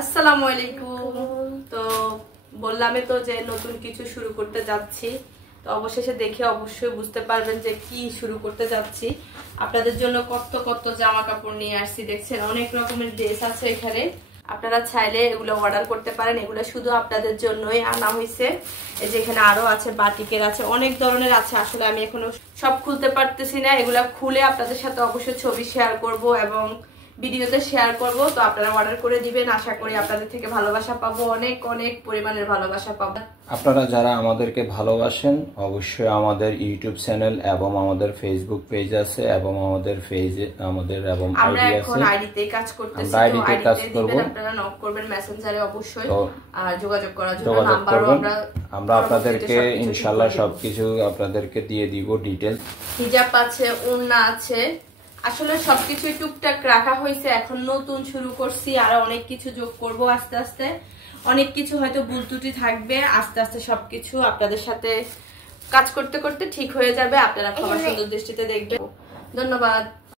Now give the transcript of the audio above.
আসসালামু আলাইকুম। তো বললামই তো যে নতুন কিছু শুরু করতে যাচ্ছি, তো অবশেষে দেখে অবশ্যই বুঝতে পারবেন যে কি শুরু করতে যাচ্ছি। আপনাদের জন্য কত কত জামা কাপড় নিয়ে আসছি, দেখছেন অনেক রকমের ড্রেস আছে এখানে। আপনারা চাইলে এগুলো অর্ডার করতে পারেন, এগুলো শুধু আপনাদের জন্যই আনা হয়েছে। এই যে এখানে আরো আছে, বাটিকের আছে, অনেক ধরনের আছে। আসলে আমি এখনো সব খুলতে পারতেছি না, এগুলা খুলে আপনাদের সাথে অবশ্যই ছবি শেয়ার করব এবং ভিডিওতে শেয়ার করব। তো আপনারা অর্ডার করে দিবেন, আশা করি আপনাদের থেকে ভালোবাসা পাবো, অনেক অনেক পরিমাণের ভালোবাসা পাবো। আপনারা যারা আমাদেরকে ভালোবাসেন অবশ্যই আমাদের ইউটিউব চ্যানেল এবং আমাদের ফেসবুক পেজ আছে এবং আমাদের পেজে আমাদের এবং আমরা আইডি এখন আছে। আইডিতে কাজ করতেছি, আমরা আইডিতে কাজ করব। আপনারা নক করবেন মেসেঞ্জারে অবশ্যই, আর যোগাযোগ করার জন্য যোগাযোগ নাম্বারও করবেন। আমরা আপনাদেরকে ইনশাআল্লাহ সবকিছু আপনাদেরকে দিয়ে দিব ডিটেইলস। হিজাব আছে, ওড়না আছে, আসলে সবকিছু টুকটাক রাখা হয়েছে। এখন নতুন শুরু করছি, আরো অনেক কিছু যোগ করব আস্তে আস্তে। অনেক কিছু হয়তো ভুল ত্রুটি থাকবে, আস্তে আস্তে সবকিছু আপনাদের সাথে কাজ করতে করতে ঠিক হয়ে যাবে। আপনারা ক্ষমা সুন্দর দৃষ্টিতে দেখবেন। ধন্যবাদ।